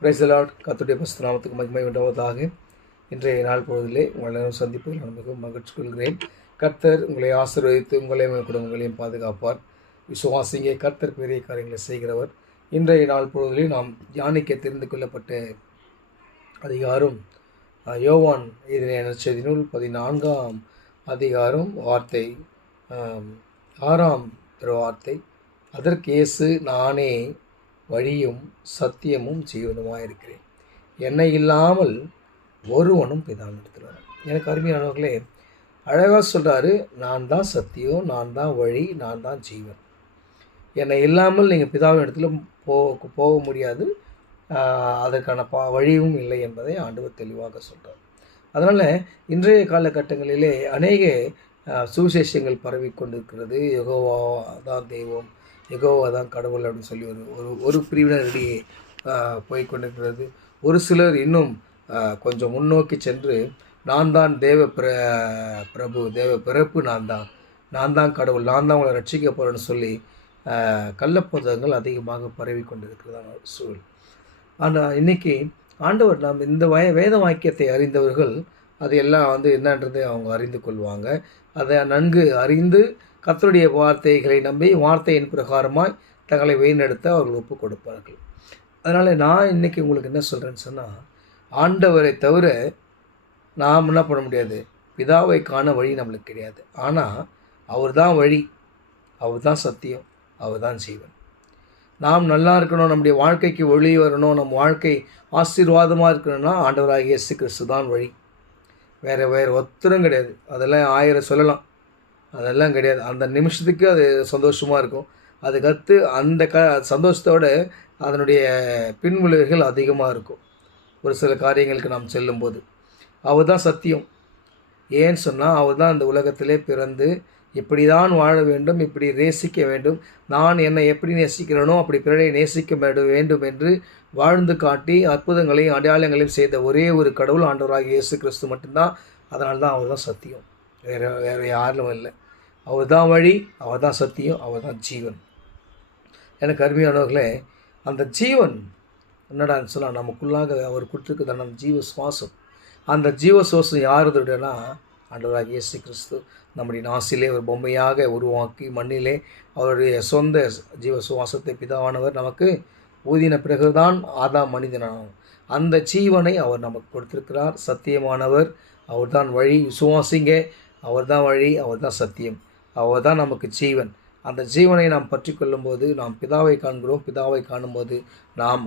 Praise the Lord. கர்த்தருடைய பரிசுத்த நாமத்துக்கு மகிமை உண்டாவதாக. இன்றைய நாள் பொழுதிலே உங்களை சந்திப்பதில் நான் மிகவும் மகிழ்ச்சி கொள்கிறேன். கர்த்தர் உங்களை ஆசீர்வதித்து உங்களையும் குடும்பங்களையும் பாதுகாப்பார். விசுவாசிங்க, கர்த்தர் பெரிய காரியங்களை செய்கிறவர். இன்றைய நாள் பொழுதிலே நாம் தியானிக்க தெரிந்து கொள்ளப்பட்ட அதிகாரம் யோவான் எழுதின நற்செய்தி நூல் 14ஆம் அதிகாரம் வார்த்தை 6ஆம் வார்த்தை. அதற்கு இயேசு, நானே வழியும் சத்தியமும் ஜீவனுமாக இருக்கிறேன், என்னை இல்லாமல் ஒருவனும் பிதாவினிடத்தில் வர. எனக்கு அருமையானவர்களே, அழகாக சொல்கிறாரு, நான் தான் சத்தியம், நான் தான் வழி, நான் தான் ஜீவன். என்னை இல்லாமல் நீங்கள் பிதாவின் இடத்துல போக முடியாது, அதற்கான வழியும் இல்லை என்பதை ஆண்டவர் தெளிவாக சொல்கிறார். அதனால் இன்றைய காலகட்டங்களிலே அநேக சுவிசேஷங்கள் பரவி கொண்டிருக்கிறது. யெகோவா தான் தெய்வம், யெகோவா தான் கடவுள் அப்படின்னு சொல்லி ஒரு பிரிவினரிடையே போய்கொண்டிருக்கிறது. ஒரு சிலர் இன்னும் கொஞ்சம் முன்னோக்கி சென்று, நான் தான் பிரபு, தேவ பிறப்பு, நான் தான் கடவுள், நான் தான் உங்களை ரட்சிக்க போகிறேன்னு சொல்லி கள்ளப்புதகங்கள் அதிகமாக பரவி கொண்டிருக்கிறதான சூழல். ஆனால் இன்றைக்கி ஆண்டவர் நாம் இந்த வேத வாக்கியத்தை அறிந்தவர்கள் அதையெல்லாம் என்னன்றதை அவங்க அறிந்து கொள்வாங்க. அதை நன்கு அறிந்து கர்த்தருடைய வார்த்தைகளை நம்பி வார்த்தையின் பிரகாரமாய் தங்களை வழிநடத்த அவர்கள் ஒப்பு கொடுப்பார்கள். அதனால் நான் இன்றைக்கி உங்களுக்கு என்ன சொல்கிறேன்னு சொன்னால், ஆண்டவரை தவிர நாம் என்ன பண்ண முடியாது, பிதாவை காண வழி நம்மளுக்கு கிடையாது. ஆனால் அவர் தான் வழி, அவர் தான் சத்தியம், அவர் தான் ஜீவன். நாம் நல்லா இருக்கணும், நம்முடைய வாழ்க்கைக்கு ஒளி வரணும், நம் வாழ்க்கை ஆசீர்வாதமாக இருக்கணும்னா ஆண்டவராகிய இயேசு கிறிஸ்து தான் வழி. வேறு ஒத்தரும் கிடையாது. அதெல்லாம் 1000 சொல்லலாம், அதெல்லாம் கிடையாது. அந்த நிமிஷத்துக்கு அது சந்தோஷமாக இருக்கும். அதுக்கடுத்து அந்த சந்தோஷத்தோடு அதனுடைய பின்விளைவுகள் அதிகமாக இருக்கும். ஒரு சில காரியங்களுக்கு நாம் செல்லும்போது அவர் தான் சத்தியம். ஏன்னு சொன்னால், அவர் தான் இந்த உலகத்திலே பிறந்து இப்படி தான் வாழ வேண்டும், இப்படி நேசிக்க வேண்டும், நான் என்னை எப்படி நேசிக்கிறேனோ அப்படி பிறரை நேசிக்க வேண்டும் என்று வாழ்ந்து காட்டி அற்புதங்களையும் அடையாளங்களையும் செய்த ஒரே ஒரு கடவுள் ஆண்டவராகிய இயேசு கிறிஸ்து மட்டும்தான். அதனால தான் அவர் தான் சத்தியம், வேறு யாரும் இல்லை. அவர் தான் வழி, அவர் தான் சத்தியம், அவர் தான் ஜீவன். எனக்கு அருமையானவர்களே, அந்த ஜீவன் என்னடான்னு சொன்னால், நமக்குள்ளாக அவர் கொடுத்துருக்குது நம்ம ஜீவ சுவாசம். அந்த ஜீவ சுவாசம் யாருதுடனா ஆண்டவராகிய இயேசு கிறிஸ்து நம்முடைய நாசிலே ஒரு பொம்மையாக உருவாக்கி மண்ணிலே அவருடைய சொந்த ஜீவ சுவாசத்தை பிதாவானவர் நமக்கு ஊதின பிறகுதான் ஆதாம் மனிதனானவர். அந்த ஜீவனை அவர் நமக்கு கொடுத்திருக்கிறார். சத்தியமானவர், அவர் தான் வழி. விசுவாசிங்க, அவர் தான் வழி, அவர் தான் சத்தியம், அவர் தான் நமக்கு ஜீவன். அந்த ஜீவனை நாம் பற்றி கொள்ளும்போது நாம் பிதாவை காண்கிறோம். பிதாவை காணும்போது நாம்